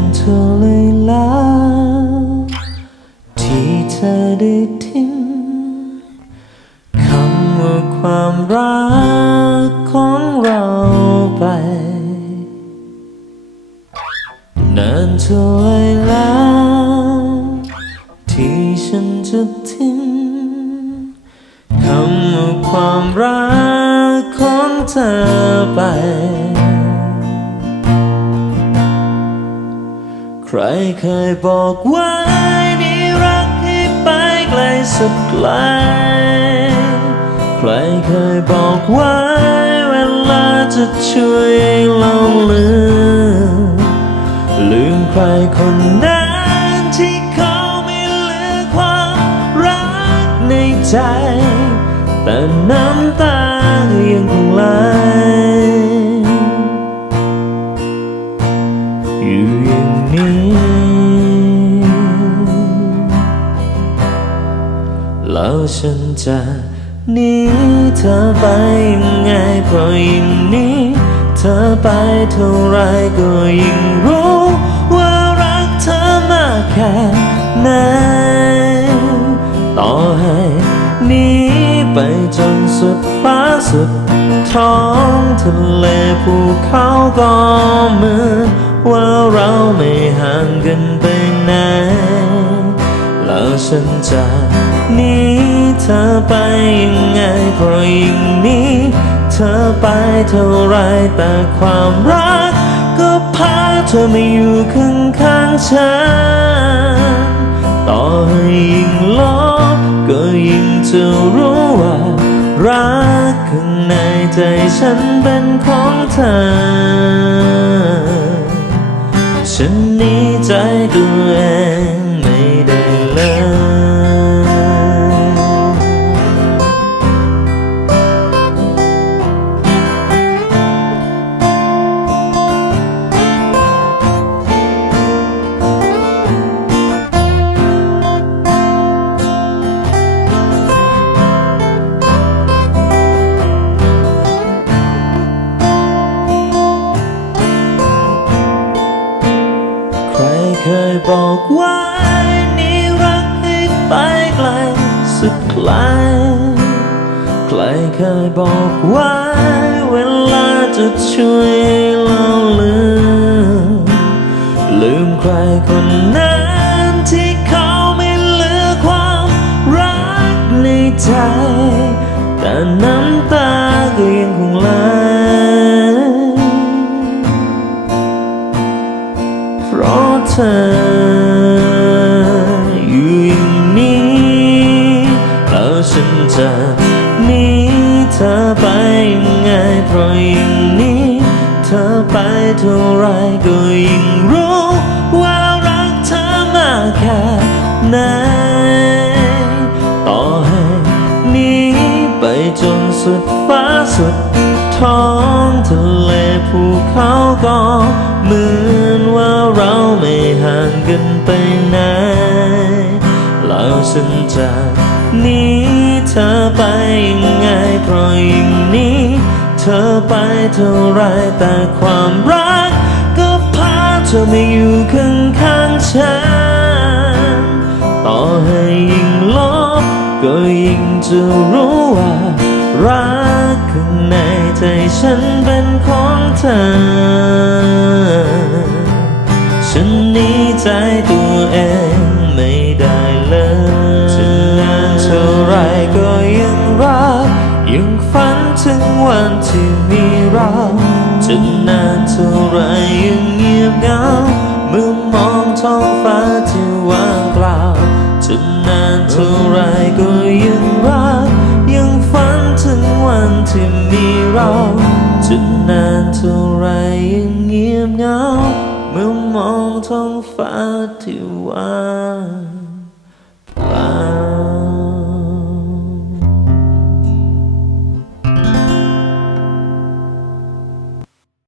านเท่าไรแล้วที่เธอได้ทิ้งคำว่าความรักของเราไปนานเท่าไรแล้วที่ฉันจะทิ้งคำว่าความรักของเธอไป ใครเคยบอกไว้นี่รักให้ไปไกลสักไกล ใครเคยบอกไว้เวลาจะช่วยเราลืม ลืมใครคนนั้นที่เขาไม่เหลือความรักในใจ แต่น้ำตา ฉันจะหนีเธอไปยังไงเพราะยิ่งหนี้เธอไปเท่าไรก็ยิ่งรู้ว่ารักเธอมากแค่ไหนต่อให้หนีไปจนสุดฟ้าสุดท้องทะเลภูเขาก็เหมือนว่าเราไม่ห่างกันไปไหนแล้วฉันจะหนี เธอไปยังไงเพราะยิ่งนี้ เธอไปเท่าไรแต่ความรัก ก็พาเธอมาอยู่ข้างข้างๆฉัน ต่อให้ยิ่งลบก็ยิ่งจะรู้ว่า รักข้างในใจฉันเป็นของเธอ ฉันนี้ใจตัวเอง เคยบอกไว้นี่รักให้ไปไกลสุดไกลใครเคยบอกไว้เวลาจะช่วยเราลืมลืมใครคนนั้น สุดฟ้าสุด ท้องทะเลภูเขาก็เหมือนว่าเราไม่ห่างกันไปไหนแล้วฉันจะหนีเธอไปยังไงเพราะยิ่งนี้เธอไปเท่าไรแต่ความรัก ก็พาเธอมาอยู่ข้างข้างๆฉัน ต่อให้ยิ่งลบก็ยิ่งจะรู้ว่า ข้างในใจฉันเป็นของเธอ ฉันหนี้ใจตัวเองไม่ได้เลยจะนานเท่าไรก็ยังรัก ยังฝันถึงวันที่มีเราจะนานเท่าไรยังเงียบเหงาเมื่อมองท้องฟ้าที่ว่างเปล่าจะนานเท่าไรก็ ที่มีเราจะนานเท่าไรยังเงียบเหงา เมื่อมองท้องฟ้าที่ว่าง